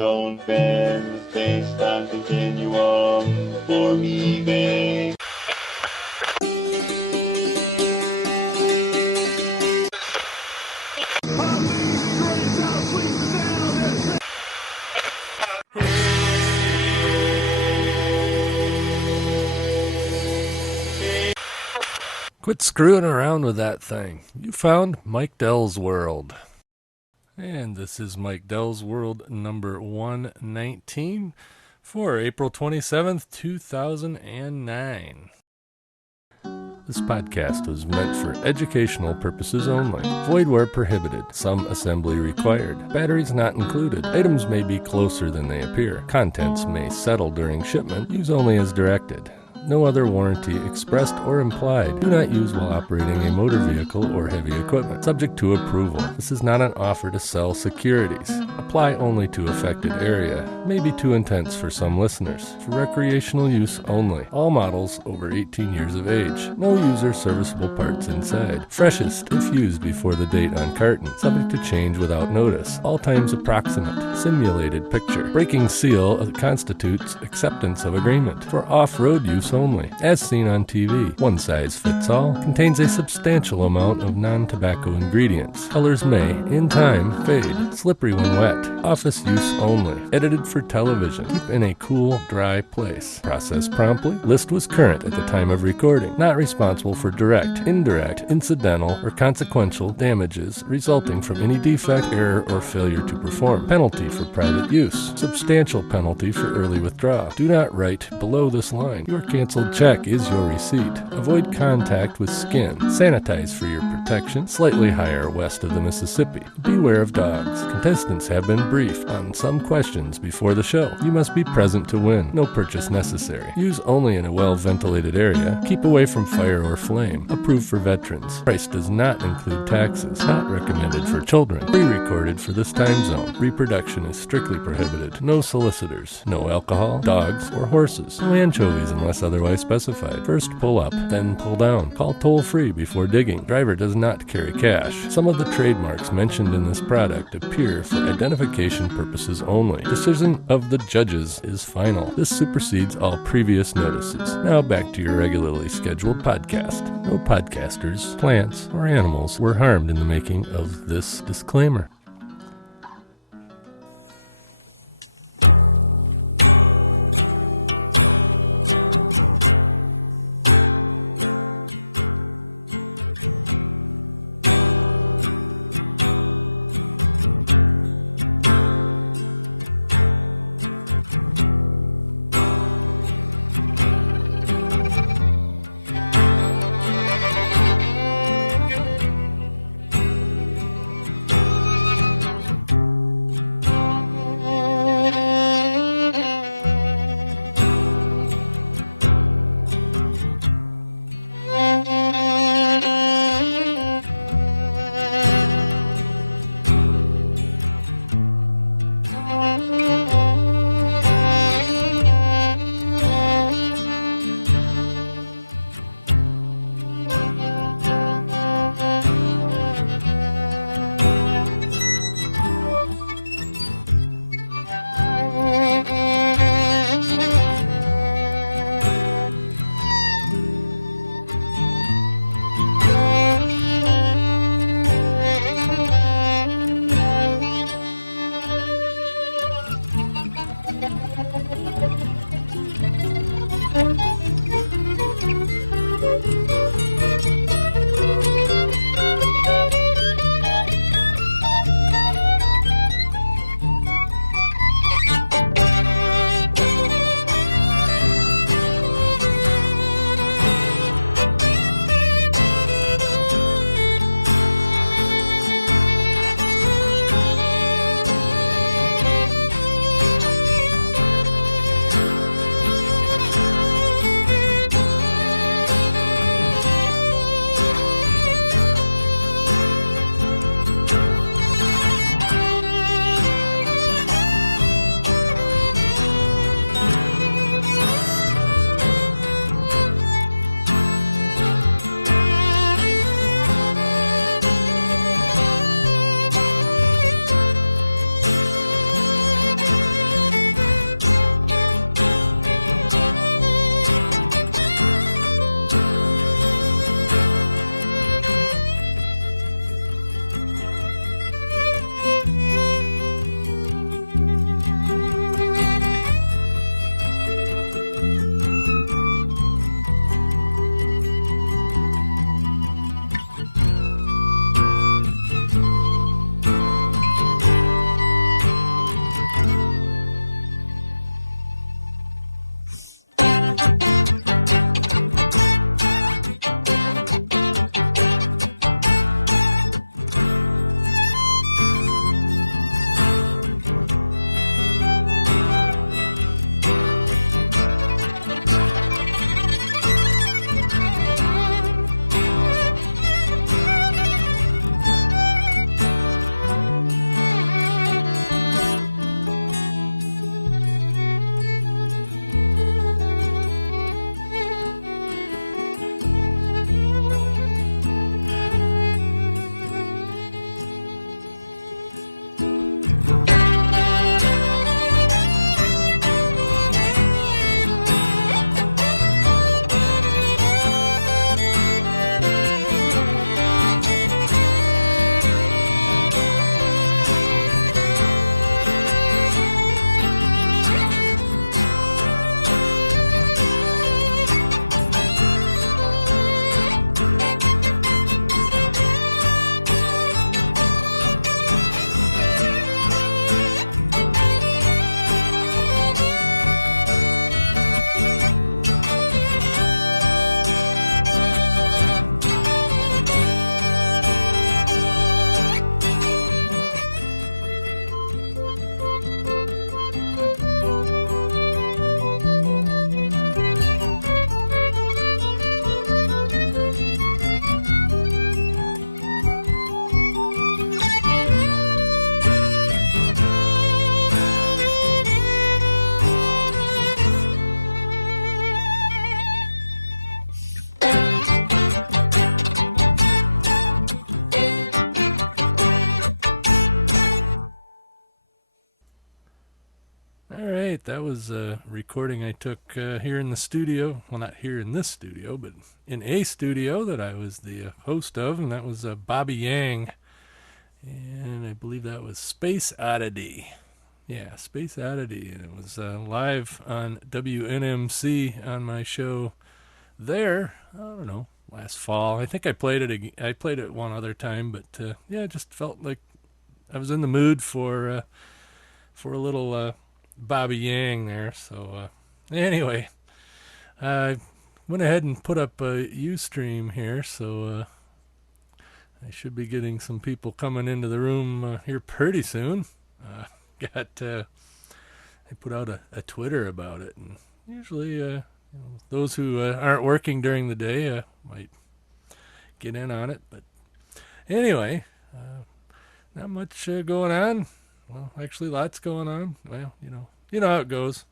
Don't bend the space-time continuum for me, babe. Quit screwing around with that thing. You found Mike Dell's World. And this is Mike Dell's World number 119 for April 27th, 2009. This podcast was meant for educational purposes only. Void where prohibited. Some assembly required. Batteries not included. Items may be closer than they appear. Contents may settle during shipment. Use only as directed. No other warranty expressed or implied. Do not use while operating a motor vehicle or heavy equipment. Subject to approval. This is not an offer to sell securities. Apply only to affected area. May be too intense for some listeners. For recreational use only. All models over 18 years of age. No user serviceable parts inside. Freshest if used before the date on carton. Subject to change without notice. All times approximate. Simulated picture. Breaking seal constitutes acceptance of agreement. For off-road use only, as seen on TV. One size fits all. Contains a substantial amount of non-tobacco ingredients. Colors may, in time, fade. Slippery when wet. Office use only. Edited for television. Keep in a cool, dry place. Process promptly. List was current at the time of recording. Not responsible for direct, indirect, incidental, or consequential damages resulting from any defect, error, or failure to perform. Penalty for private use. Substantial penalty for early withdrawal. Do not write below this line. Your canceled check is your receipt. Avoid contact with skin. Sanitize for your protection. Slightly higher west of the Mississippi. Beware of dogs. Contestants have been briefed on some questions before the show. You must be present to win. No purchase necessary. Use only in a well-ventilated area. Keep away from fire or flame. Approved for veterans. Price does not include taxes. Not recommended for children. Pre-recorded for this time zone. Reproduction is strictly prohibited. No solicitors. No alcohol, dogs, or horses. No anchovies unless otherwise specified. First pull up, then pull down. Call toll-free before digging. Driver does not carry cash. Some of the trademarks mentioned in this product appear for identification purposes only. Decision of the judges is final. This supersedes all previous notices. Now back to your regularly scheduled podcast. No podcasters, plants, or animals were harmed in the making of this disclaimer. right. That was a recording I took here in the studio. Well, not here in this studio, but in a studio that I was the host of, and that was Bobby Yang. And I believe that was Space Oddity. Yeah, Space Oddity. And it was live on WNMC on my show there. I don't know, last fall. I think I played it. I played it one other time, but yeah, it just felt like I was in the mood for a little Bobby Yang there. So anyway, I went ahead and put up a Ustream here, so I should be getting some people coming into the room here pretty soon. I put out a Twitter about it, and usually those who aren't working during the day might get in on it. But anyway, not much going on. Well, actually, lots going on. Well, you know how it goes.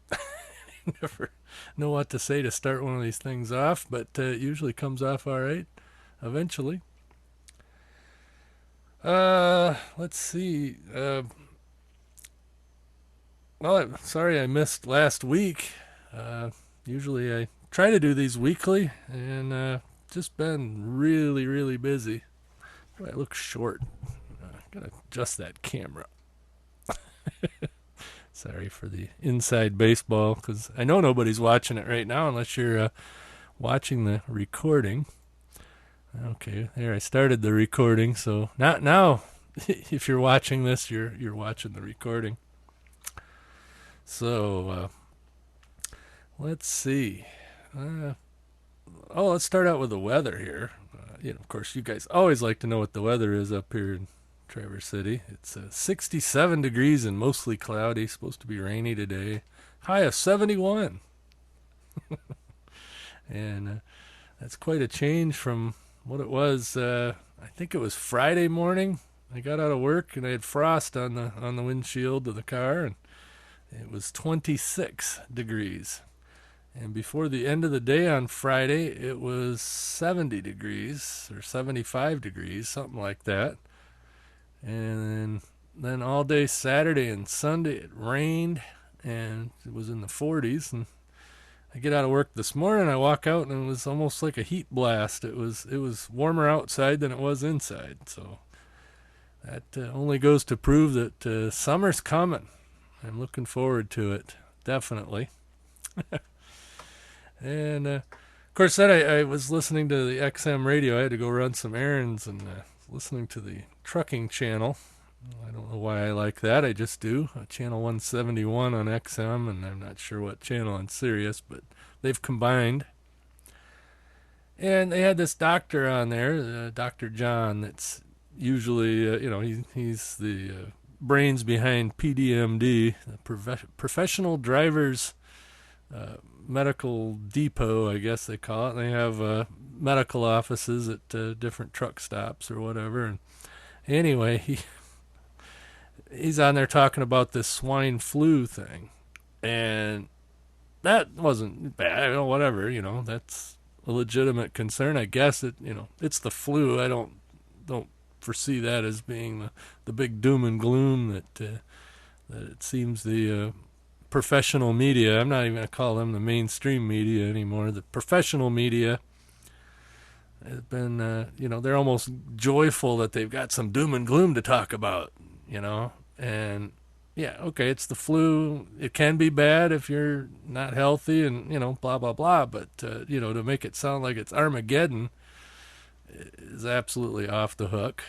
Never know what to say to start one of these things off, but it usually comes off all right eventually. Let's see. Well, sorry I missed last week. Usually I try to do these weekly, and just been really, really busy. I look short. Gotta adjust that camera. Sorry for the inside baseball, because I know nobody's watching it right now unless you're watching the recording. Okay, there, I started the recording, so now if you're watching this, you're watching the recording. So let's see. Let's start out with the weather here. Of course, you guys always like to know what the weather is up here in Traverse City. It's 67 degrees and mostly cloudy. Supposed to be rainy today. High of 71. And that's quite a change from what it was. I think it was Friday morning. I got out of work and I had frost on the windshield of the car, and it was 26 degrees. And before the end of the day on Friday, it was 70 degrees or 75 degrees, something like that. And then all day Saturday and Sunday it rained, and it was in the 40s. And I get out of work this morning, I walk out, and it was almost like a heat blast. It was warmer outside than it was inside. So that only goes to prove that summer's coming. I'm looking forward to it, definitely. And of course, then I was listening to the XM radio. I had to go run some errands, and listening to the trucking channel. I don't know why I like that. I just do. Channel 171 on XM, and I'm not sure what channel on Sirius, but they've combined. And they had this doctor on there, Dr. John, that's usually, he's the brains behind PDMD, the Professional Drivers Medical Depot, I guess they call it. And they have medical offices at different truck stops or whatever. And anyway, he's on there talking about this swine flu thing, and that wasn't bad. Whatever, that's a legitimate concern. I guess it's the flu. I don't foresee that as being the big doom and gloom that it seems the professional media. I'm not even going to call them the mainstream media anymore. The professional media has been, they're almost joyful that they've got some doom and gloom to talk about, and yeah, okay, it's the flu. It can be bad if you're not healthy and, blah, blah, blah. But, to make it sound like it's Armageddon is absolutely off the hook.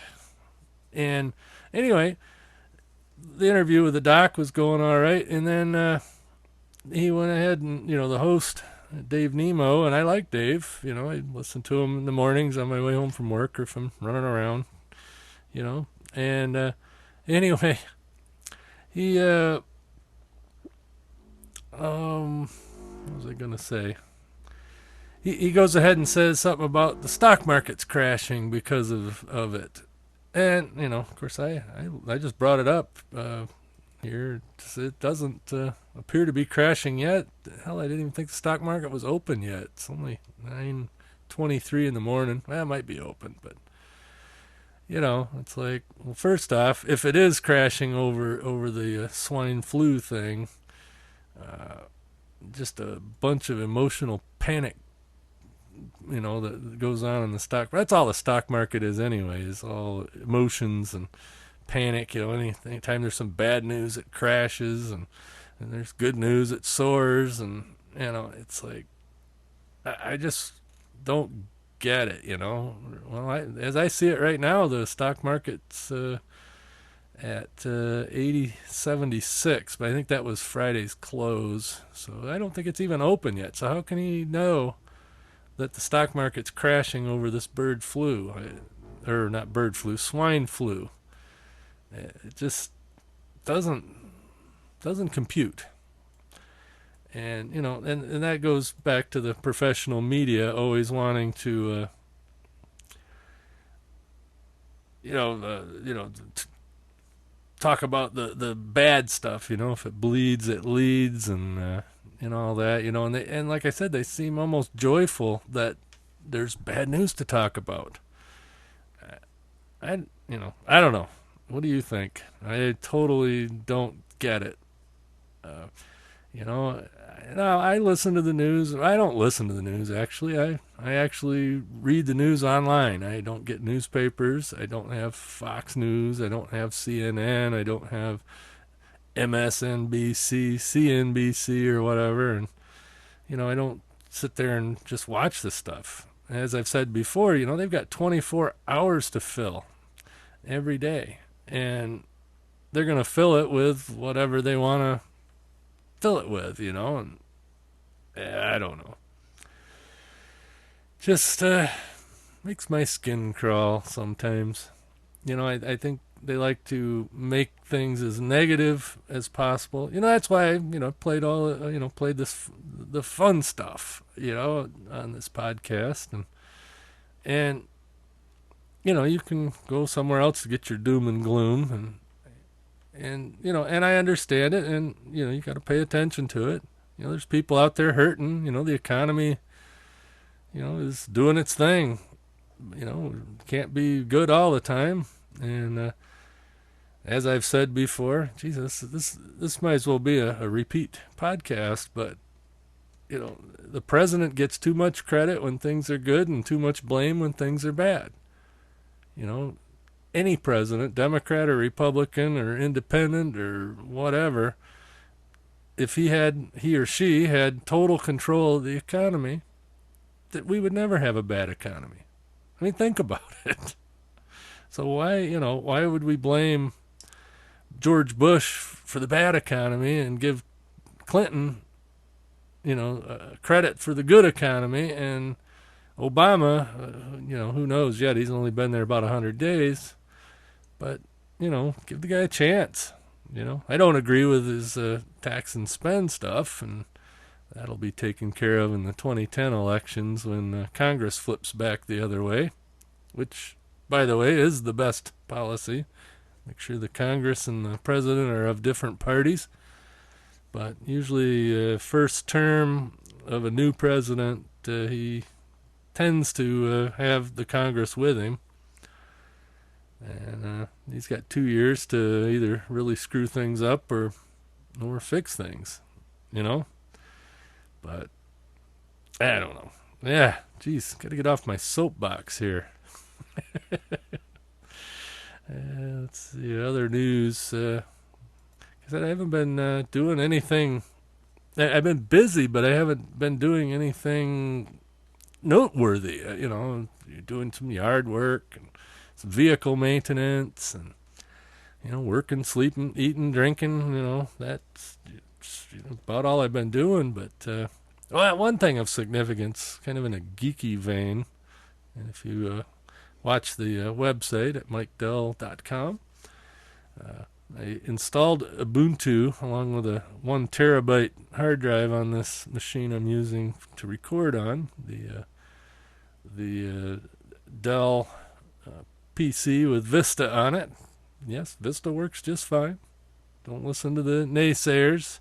And anyway, the interview with the doc was going all right. And then he went ahead and, the host, Dave Nemo, and I like Dave. I listen to him in the mornings on my way home from work or if I'm running around, And anyway, he, what was I going to say? He goes ahead and says something about the stock market's crashing because of it. And, of course, I just brought it up here. It doesn't appear to be crashing yet. Hell, I didn't even think the stock market was open yet. It's only 9:23 in the morning. Well, it might be open, but, it's like, well, first off, if it is crashing over the swine flu thing, just a bunch of emotional panic, that goes on in the stock. That's all the stock market is anyway, is all emotions and panic. Anytime there's some bad news, it crashes, and there's good news, it soars, and, it's like, I just don't get it. Well, as I see it right now, the stock market's at 80.76, but I think that was Friday's close, so I don't think it's even open yet. So how can he know that the stock market's crashing over this bird flu, or not bird flu, swine flu? It just doesn't compute. And and that goes back to the professional media always wanting to talk about the bad stuff. If it bleeds, it leads, and all that. And like I said, they seem almost joyful that there's bad news to talk about. I don't know. What do you think? I totally don't get it. I listen to the news. I don't listen to the news, actually. I actually read the news online. I don't get newspapers. I don't have Fox News. I don't have CNN. I don't have MSNBC, CNBC, or whatever. And, I don't sit there and just watch this stuff. As I've said before, they've got 24 hours to fill every day. And they're going to fill it with whatever they want to fill it with, and I don't know. Just makes my skin crawl sometimes. I think they like to make things as negative as possible. That's why I, played the fun stuff, on this podcast, and you can go somewhere else to get your doom and gloom, and I understand it, and you got to pay attention to it. There's people out there hurting. The economy, is doing its thing. Can't be good all the time. And as I've said before, Jesus, this might as well be a repeat podcast. But the president gets too much credit when things are good, and too much blame when things are bad. Any president, Democrat or Republican or independent or whatever, if he or she had total control of the economy, that we would never have a bad economy. I mean, think about it. So why would we blame George Bush for the bad economy and give Clinton, credit for the good economy, and Obama, who knows yet? He's only been there about 100 days. But, give the guy a chance. I don't agree with his tax and spend stuff, and that'll be taken care of in the 2010 elections when Congress flips back the other way, which, by the way, is the best policy. Make sure the Congress and the president are of different parties. But usually, first term of a new president, he tends to have the Congress with him. And he's got 2 years to either really screw things up or fix things, But I don't know. Yeah, geez, got to get off my soapbox here. Let's see, other news. Because I haven't been doing anything. I've been busy, but I haven't been doing anything noteworthy. You're doing some yard work and some vehicle maintenance, and working, sleeping, eating, drinking. That's about all I've been doing. But one thing of significance, kind of in a geeky vein, and if you watch the website at MikeDell.com, I installed Ubuntu along with a 1 terabyte hard drive on this machine I'm using to record on, the Dell PC with Vista on it. Yes, Vista works just fine. Don't listen to the naysayers.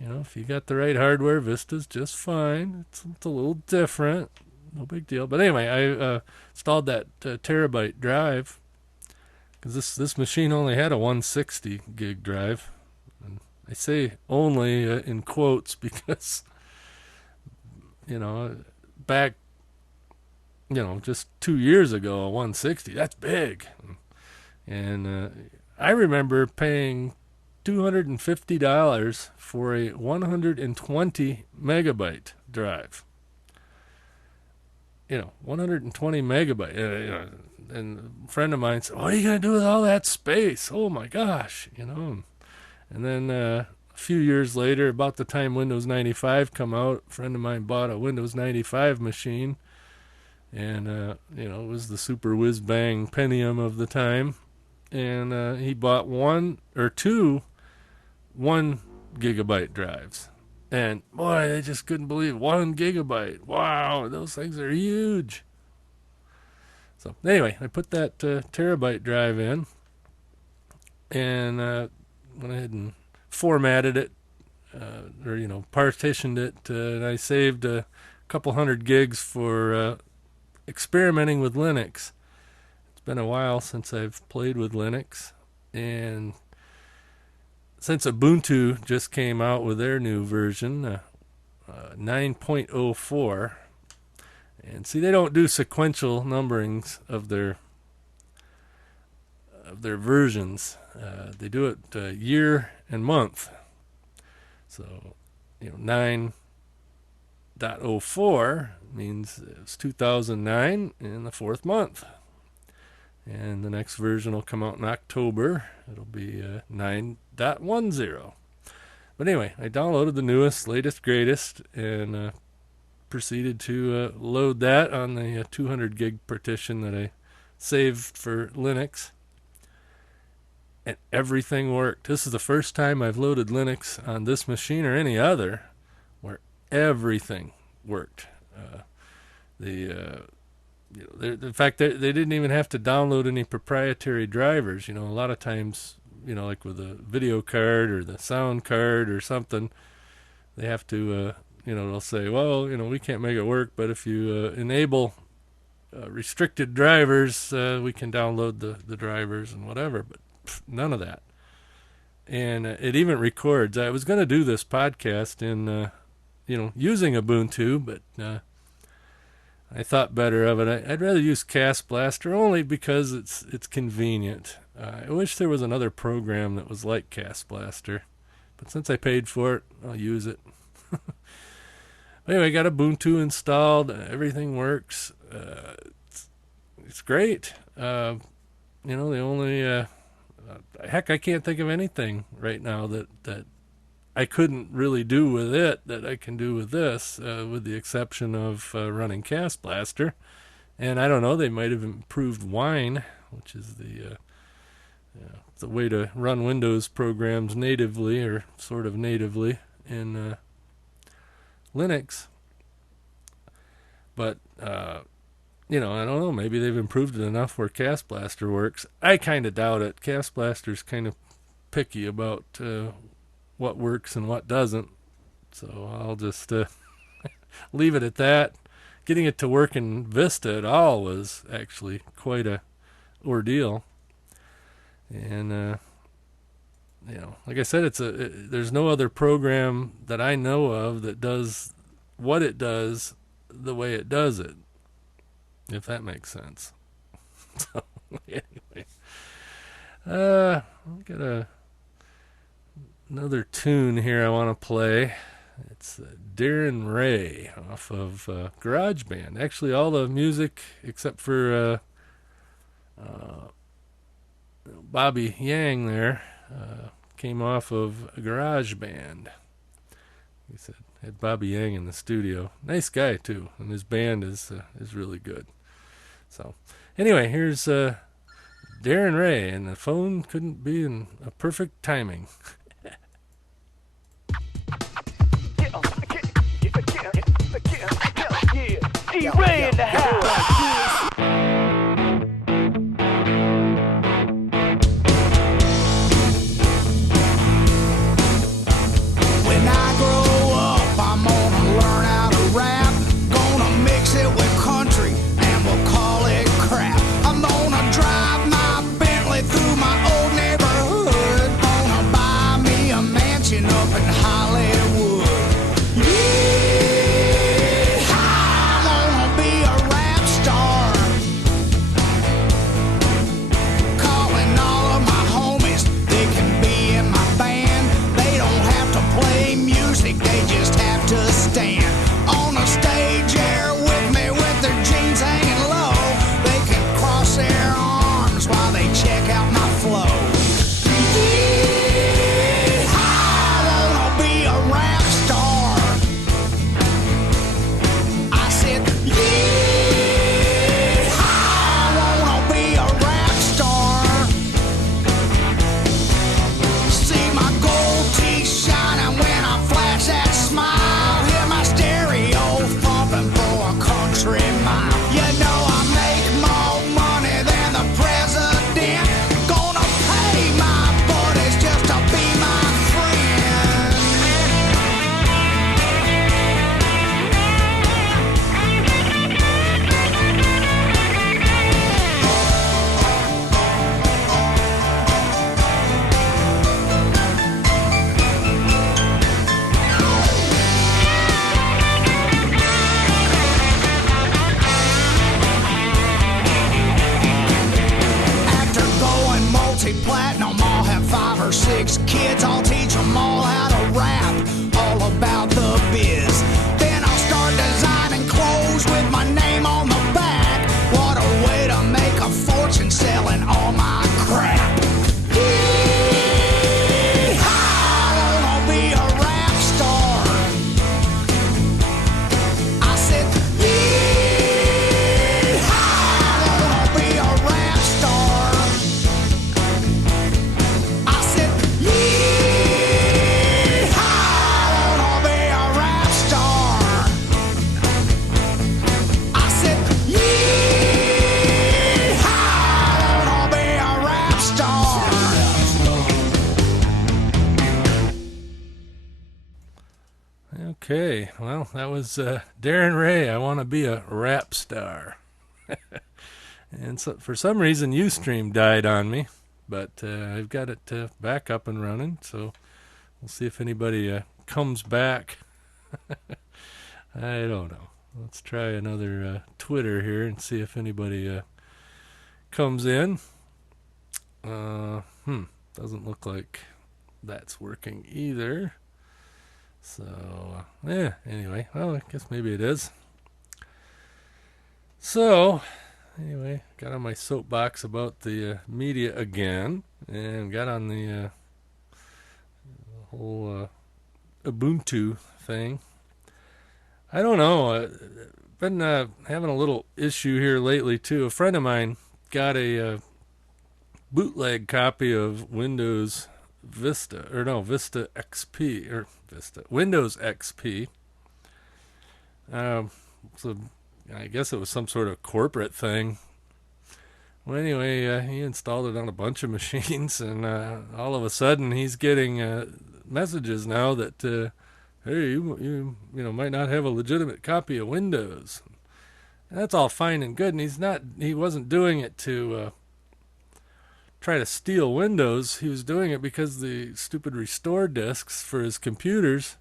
If you got the right hardware, Vista's just fine. It's a little different. No big deal. But anyway, I installed that terabyte drive because this machine only had a 160 gig drive. I say only in quotes because, back, just 2 years ago, a 160, that's big. And I remember paying $250 for a 120 megabyte drive. 120 megabyte. And a friend of mine said, "What are you going to do with all that space? Oh my gosh," And then a few years later, about the time Windows 95 come out, a friend of mine bought a Windows 95 machine. And, it was the super whiz-bang Pentium of the time. And he bought one or two 1 gigabyte drives. And boy, I just couldn't believe 1 gigabyte. Wow, those things are huge. So anyway, I put that terabyte drive in and went ahead and formatted it, or partitioned it, and I saved a couple hundred gigs for experimenting with Linux. It's been a while since I've played with Linux, and since Ubuntu just came out with their new version, 9.04, and see, they don't do sequential numberings of their versions. They do it year and month. So, 9.04 means it's 2009 in the 4th month. And the next version will come out in October. It'll be 9.10. But anyway, I downloaded the newest, latest, greatest, and proceeded to load that on the 200 gig partition that I saved for Linux. And everything worked. This is the first time I've loaded Linux on this machine or any other where everything worked. In fact, they didn't even have to download any proprietary drivers. A lot of times, like with a video card or the sound card or something, they have to, they'll say, well, we can't make it work, but if you enable restricted drivers, we can download the drivers and whatever. But none of that. And it even records. I was going to do this podcast in, using Ubuntu, but I thought better of it. I'd rather use Cast Blaster only because it's convenient. I wish there was another program that was like Cast Blaster, but since I paid for it, I'll use it. Anyway, I got Ubuntu installed. Everything works. It's great. The only heck, I can't think of anything right now that I couldn't really do with it that I can do with this, with the exception of running Cast Blaster. And I don't know, they might have improved Wine, which is the way to run Windows programs natively, or sort of natively, in Linux. But, I don't know, maybe they've improved it enough where Cast Blaster works. I kind of doubt it. Cast Blaster's kind of picky about what works and what doesn't. So I'll just leave it at that. Getting it to work in Vista at all was actually quite a ordeal. And, like I said, there's no other program that I know of that does what it does the way it does it, if that makes sense. So, anyway. I've got another tune here I want to play. It's Darren Ray off of GarageBand. Actually, all the music except for Bobby Yang there came off of GarageBand. He said had Bobby Yang in the studio. Nice guy too, and his band is really good. So, anyway, here's Darren Ray, and the phone couldn't be in a perfect timing. D-Ray in the house. Mansion bunch of kids, I'll teach them all how to rap, all about the biz. Then I'll start designing clothes with my name on the back. What a way to make a fortune selling all my crap. I'll be a rap star. I said, I'll be a rap star. I said, I'll be a rap star. I said, I'll be a rap star. Okay, well, that was Darren Ray. I want to be a rap star. And so, for some reason, Ustream died on me, but I've got it back up and running, so we'll see if anybody comes back. I don't know. Let's try another Twitter here and see if anybody comes in. Doesn't look like that's working either. So, anyway, well, I guess maybe it is. So, anyway, got on my soapbox about the media again, and got on the whole Ubuntu thing. I don't know. Been having a little issue here lately, too. A friend of mine got a bootleg copy of Windows Vista XP, Windows XP. So I guess it was some sort of corporate thing. Well, anyway, he installed it on a bunch of machines, and all of a sudden he's getting messages now that, hey, you might not have a legitimate copy of Windows. And that's all fine and good, and he wasn't doing it to try to steal Windows. He was doing it because the stupid restore disks for his computers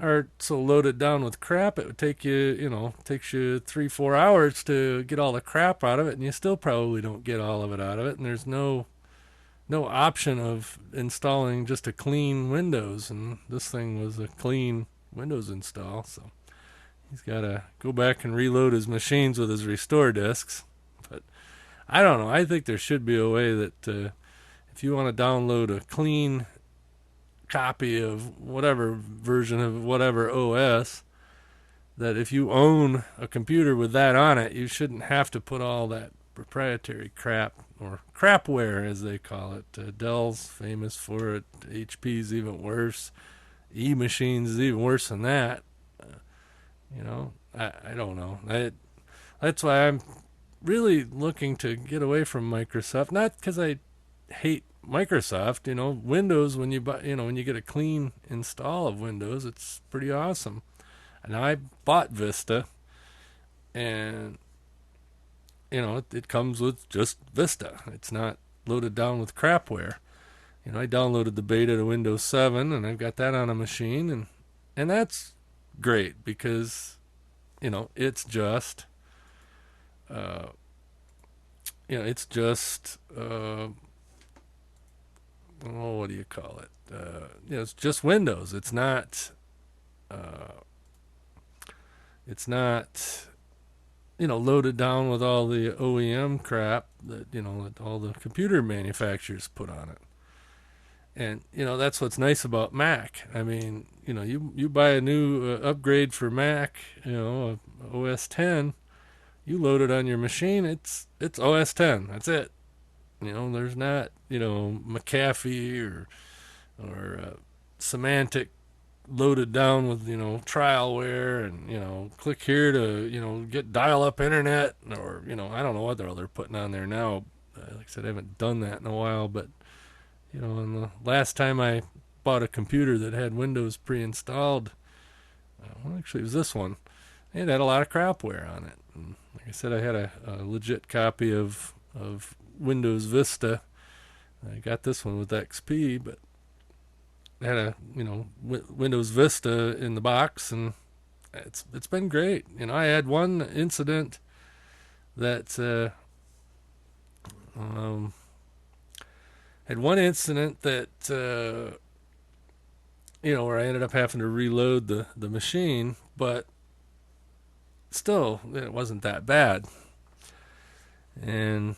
are so loaded down with crap. It would take you, takes you 3-4 hours to get all the crap out of it, and you still probably don't get all of it out of it. And there's no option of installing just a clean Windows, and this thing was a clean Windows install, so he's got to go back and reload his machines with his restore disks. But I don't know. I think there should be a way that if you want to download a clean copy of whatever version of whatever OS, that if you own a computer with that on it, you shouldn't have to put all that proprietary crap, or crapware as they call it. Dell's famous for it. HP's even worse. E-Machines is even worse than that. I don't know. That's why I'm really looking to get away from Microsoft. Not because I hate Microsoft. Windows, when you buy, when you get a clean install of Windows, it's pretty awesome. And I bought Vista, and it comes with just Vista. It's not loaded down with crapware. I downloaded the beta to Windows 7, and I've got that on a machine, and that's great because it's just what do you call it? It's just Windows. It's not loaded down with all the OEM crap that that all the computer manufacturers put on it. And that's what's nice about Mac. I mean, you buy a new upgrade for Mac, OS 10, you load it on your machine, it's OS 10. That's it. There's not, McAfee or Semantic loaded down with, trialware and, click here to, get dial-up internet, or, I don't know what they're putting on there now. Like I said, I haven't done that in a while, but, and the last time I bought a computer that had Windows pre-installed, actually it was this one, it had a lot of crapware on it. And like I said, I had a legit copy of Windows Vista. I got this one with XP, but I had a Windows Vista in the box, and it's been great. I had one incident that had one incident that, where I ended up having to reload the machine, but still, it wasn't that bad. And,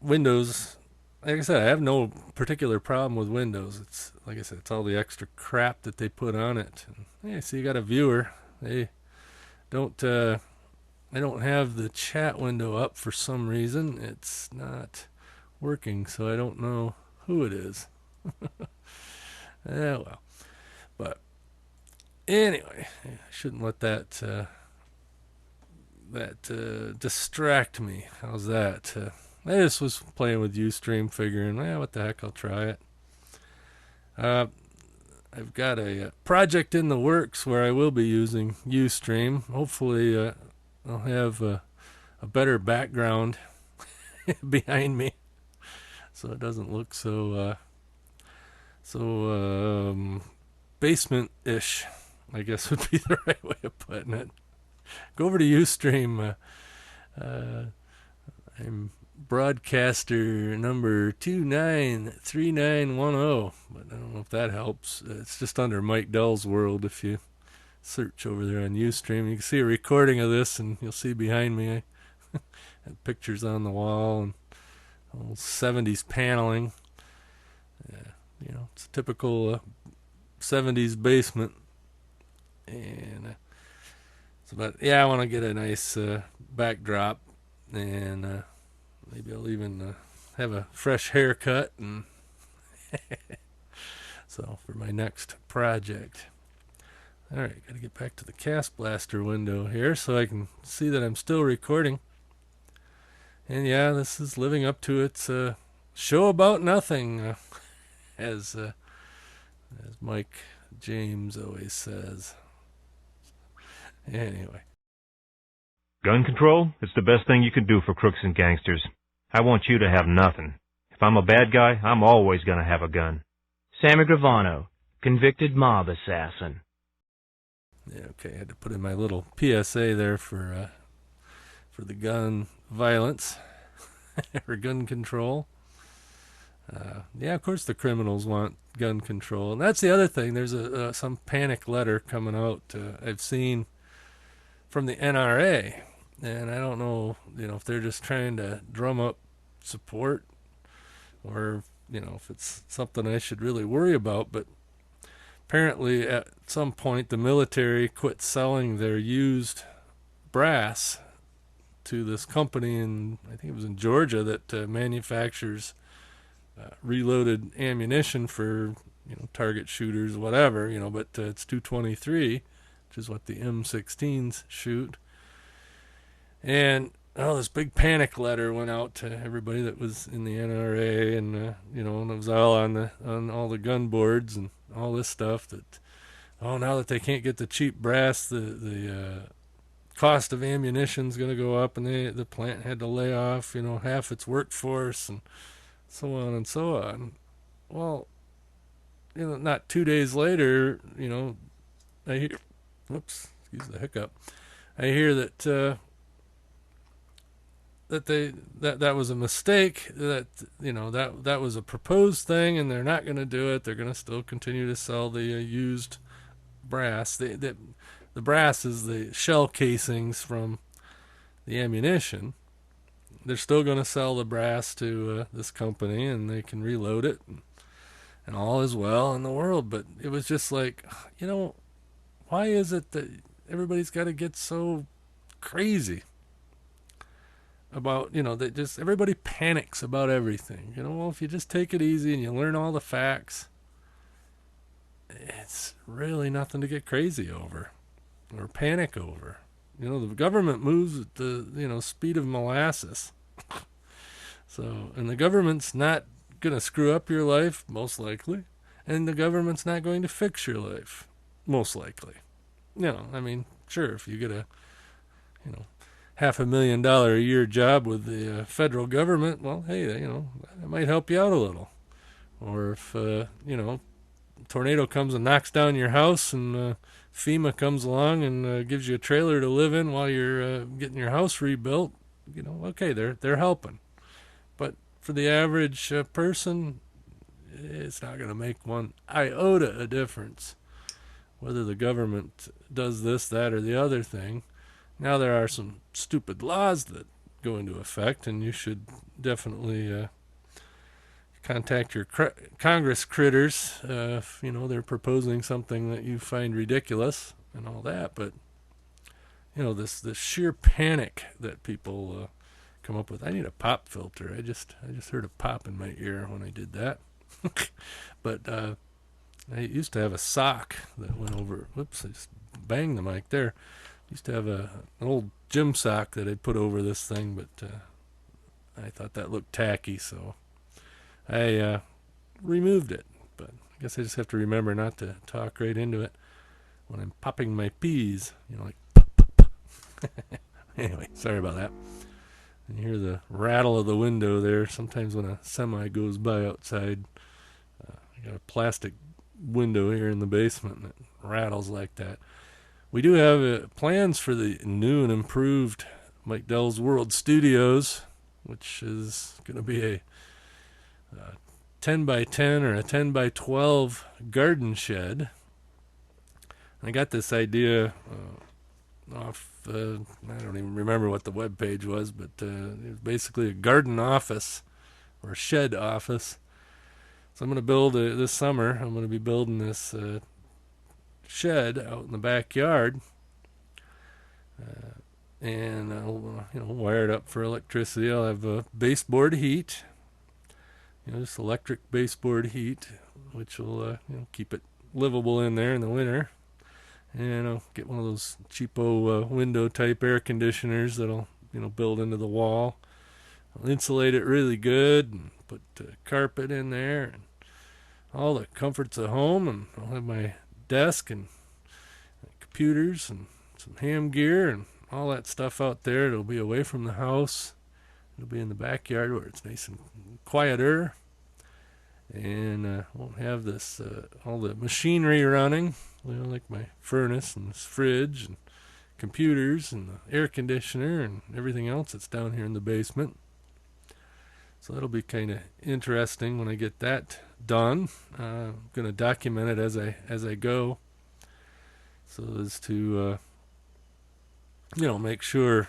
Windows, like I said, I have no particular problem with Windows. It's, like I said, it's all the extra crap that they put on it. And, hey, so you got a viewer. They don't have the chat window up for some reason. It's not working, so I don't know who it is. Well. But anyway, I shouldn't let that distract me. How's that? I just was playing with Ustream, figuring, what the heck, I'll try it. I've got a project in the works where I will be using Ustream. Hopefully, I'll have a better background behind me, so it doesn't look so basement-ish, I guess would be the right way of putting it. Go over to Ustream. I'm broadcaster number 293910, but I don't know if that helps. It's just under Mike Dell's World. If you search over there on Ustream, you can see a recording of this, and you'll see behind me I have pictures on the wall and old 70s paneling. It's a typical 70s basement. And I want to get a nice backdrop, and maybe I'll even have a fresh haircut, and so for my next project. All right, got to get back to the Cast Blaster window here so I can see that I'm still recording. And this is living up to its show about nothing, as Mike James always says. Anyway. Gun control? It's the best thing you can do for crooks and gangsters. I want you to have nothing. If I'm a bad guy, I'm always going to have a gun. Sammy Gravano, convicted mob assassin. Yeah, okay, I had to put in my little PSA there for the gun violence or gun control. Of course the criminals want gun control. And that's the other thing. There's some panic letter coming out I've seen from the NRA. And I don't know, if they're just trying to drum up support or, if it's something I should really worry about. But apparently at some point the military quit selling their used brass to this company in, I think it was in Georgia, that manufactures reloaded ammunition for, target shooters, whatever, but it's 223, which is what the M16s shoot. And this big panic letter went out to everybody that was in the NRA, and and it was all on all the gun boards and all this stuff. That now that they can't get the cheap brass, the cost of ammunition's going to go up, and the plant had to lay off half its workforce, and so on and so on. Well, not 2 days later, I hear, whoops, excuse the hiccup. I hear that that was a mistake, that that was a proposed thing, and they're not going to do it. They're going to still continue to sell the used brass. The brass is the shell casings from the ammunition. They're still going to sell the brass to this company, and they can reload it, and all is well in the world. But it was just like, why is it that everybody's got to get so crazy about, that just everybody panics about everything. Well, if you just take it easy and you learn all the facts, it's really nothing to get crazy over or panic over. The government moves at the, speed of molasses. So, and the government's not going to screw up your life, most likely, and the government's not going to fix your life, most likely. Sure, if you get a, $500,000 a year job with the federal government, well, hey, that might help you out a little. Or if, a tornado comes and knocks down your house, and FEMA comes along and gives you a trailer to live in while you're getting your house rebuilt, okay, they're helping. But for the average person, it's not going to make one iota a difference whether the government does this, that, or the other thing. Now there are some stupid laws that go into effect, and you should definitely contact your Congress critters if they're proposing something that you find ridiculous and all that. But this sheer panic that people come up with. I need a pop filter. I just heard a pop in my ear when I did that. But I used to have a sock that went over. Whoops! I just banged the mic there. Used to have an old gym sock that I put over this thing, but I thought that looked tacky, so I removed it. But I guess I just have to remember not to talk right into it when I'm popping my peas. Like pop, pop, pop. Anyway, sorry about that. And you hear the rattle of the window there. Sometimes when a semi goes by outside, I got a plastic window here in the basement, and it rattles like that. We do have plans for the new and improved Mike Dell's World Studios, which is going to be a 10 by 10 or a 10 by 12 garden shed. I got this idea off, I don't even remember what the web page was, but it was basically a garden office or a shed office. So I'm going to build this summer. I'm going to be building this shed out in the backyard, and I'll wire it up for electricity. I'll have baseboard heat, just electric baseboard heat, which will keep it livable in there in the winter. And I'll get one of those cheapo window type air conditioners that'll build into the wall. I'll insulate it really good and put carpet in there and all the comforts of home, and I'll have my desk and computers and some ham gear and all that stuff out there. It'll be away from the house. It'll be in the backyard where it's nice and quieter, and won't have this all the machinery running, like my furnace and this fridge and computers and the air conditioner and everything else that's down here in the basement. So that'll be kind of interesting when I get that done. I'm going to document it as I go, so as to make sure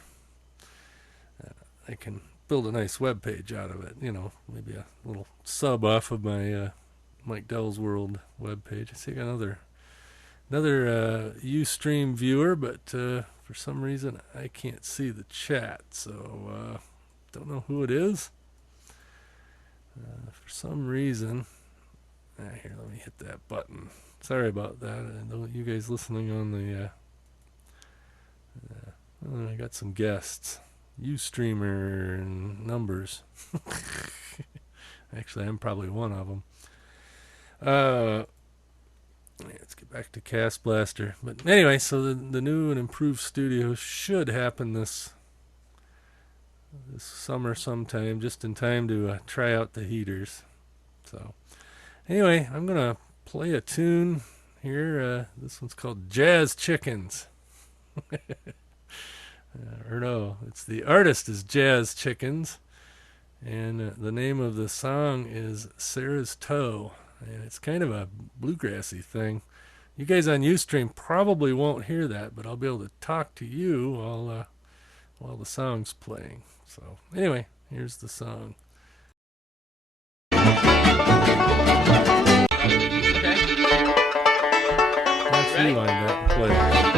I can build a nice web page out of it. Maybe a little sub off of my Mike Dell's World web page. I see I got another Ustream viewer, but for some reason I can't see the chat, so don't know who it is. For some reason, here, let me hit that button. Sorry about that. I know you guys listening on the I got some guests, Ustreamer and numbers. Actually, I'm probably one of them. Let's get back to Cast Blaster. But anyway, so the new and improved studio should happen this summer sometime, just in time to try out the heaters. So anyway, I'm going to play a tune here. This one's called Jazz Chickens. Or no, the artist is Jazz Chickens, and the name of the song is Sarah's Toe, and it's kind of a bluegrassy thing. You guys on Ustream probably won't hear that, but I'll be able to talk to you while the song's playing. So anyway, here's the song. Okay. Let's rewind that and play.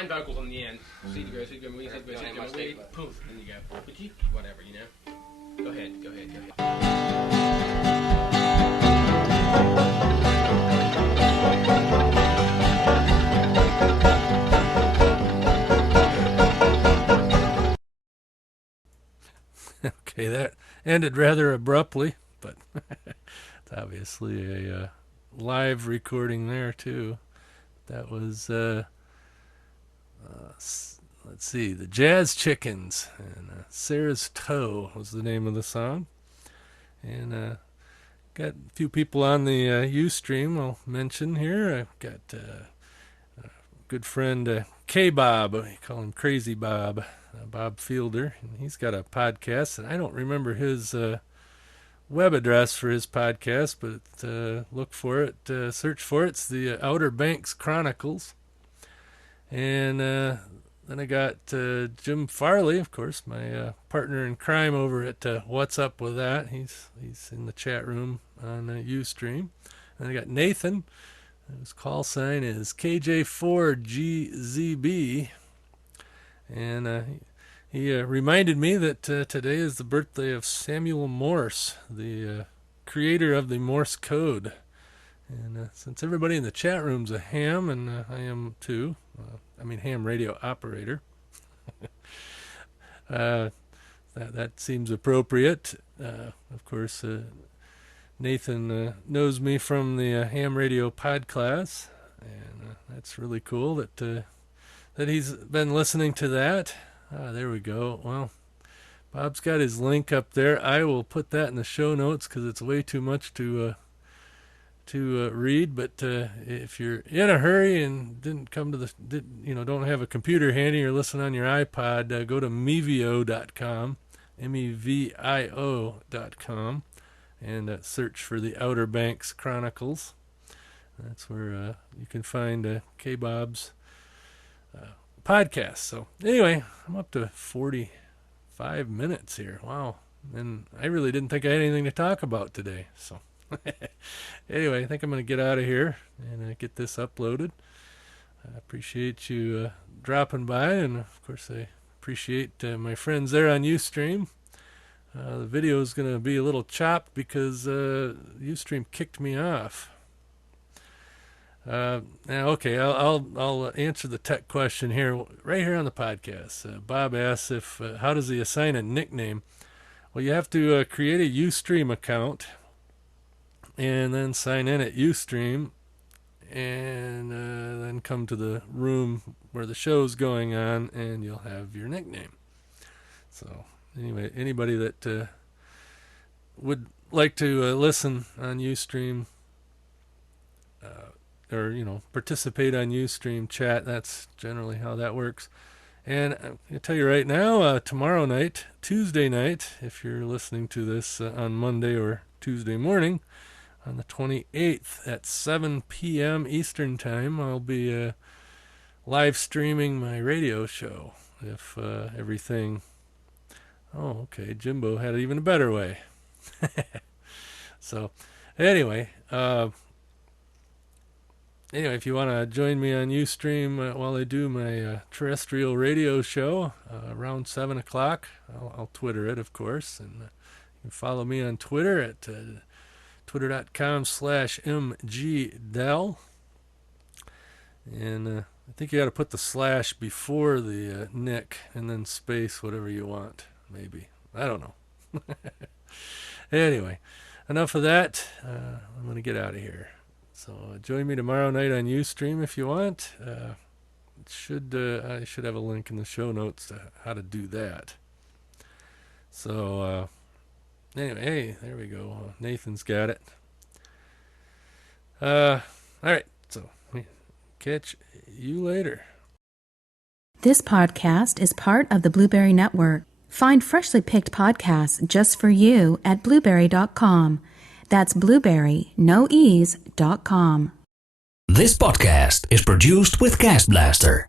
line vocals on the end. C to go, C to go, wee, C to go, C to go, wee, poof, then you go. But you, whatever, you know. Go ahead. Okay, that ended rather abruptly, but it's obviously a live recording there too. That was, let's see, the Jazz Chickens, and Sarah's Toe was the name of the song. And got a few people on the Ustream I'll mention here. I've got a good friend K-Bob, we call him Crazy Bob, Bob Fielder. And he's got a podcast, and I don't remember his web address for his podcast, but look for it, search for it. It's the Outer Banks Chronicles. And then I got Jim Farley, of course, my partner in crime over at What's Up With That. He's in the chat room on Ustream. And I got Nathan, whose call sign is KJ4GZB. And he reminded me that today is the birthday of Samuel Morse, the creator of the Morse code. And since everybody in the chat room's a ham, and I am too, ham radio operator, that seems appropriate. Of course, Nathan knows me from the ham radio pod class, and that's really cool that he's been listening to that. There we go. Well, Bob's got his link up there. I will put that in the show notes because it's way too much to read. But if you're in a hurry and don't have a computer handy or listen on your iPod, go to mevio.com, MEVIO.com, and search for the Outer Banks Chronicles. That's where you can find K-Bob's podcast. So anyway, I'm up to 45 minutes here. Wow. And I really didn't think I had anything to talk about today. So anyway, I think I'm going to get out of here and get this uploaded. I appreciate you dropping by, and of course I appreciate my friends there on Ustream. The video is going to be a little chopped because Ustream kicked me off. Now, okay, I'll answer the tech question here, right here on the podcast. Bob asks how does he assign a nickname? Well, you have to create a Ustream account and then sign in at Ustream, and then come to the room where the show's going on, and you'll have your nickname. So anyway, anybody that would like to listen on Ustream, or participate on Ustream chat, that's generally how that works. And I'm going to tell you right now, tomorrow night, Tuesday night, if you're listening to this on Monday or Tuesday morning, on the 28th at 7 p.m. Eastern Time, I'll be live streaming my radio show. If everything... Oh, okay, Jimbo had it even a better way. So, anyway, if you want to join me on Ustream while I do my terrestrial radio show around 7 o'clock, I'll Twitter it, of course. And you can follow me on Twitter at twitter.com/mgdell. And I think you got to put the slash before the nick and then space whatever you want, maybe. I don't know. Anyway, enough of that. I'm going to get out of here. So join me tomorrow night on Ustream if you want. I should have a link in the show notes to how to do that. So anyway, hey, there we go. Nathan's got it. All right, so catch you later. This podcast is part of the Blueberry Network. Find freshly picked podcasts just for you at blueberry.com. That's blueberry, no ease.com. This podcast is produced with Cast Blaster.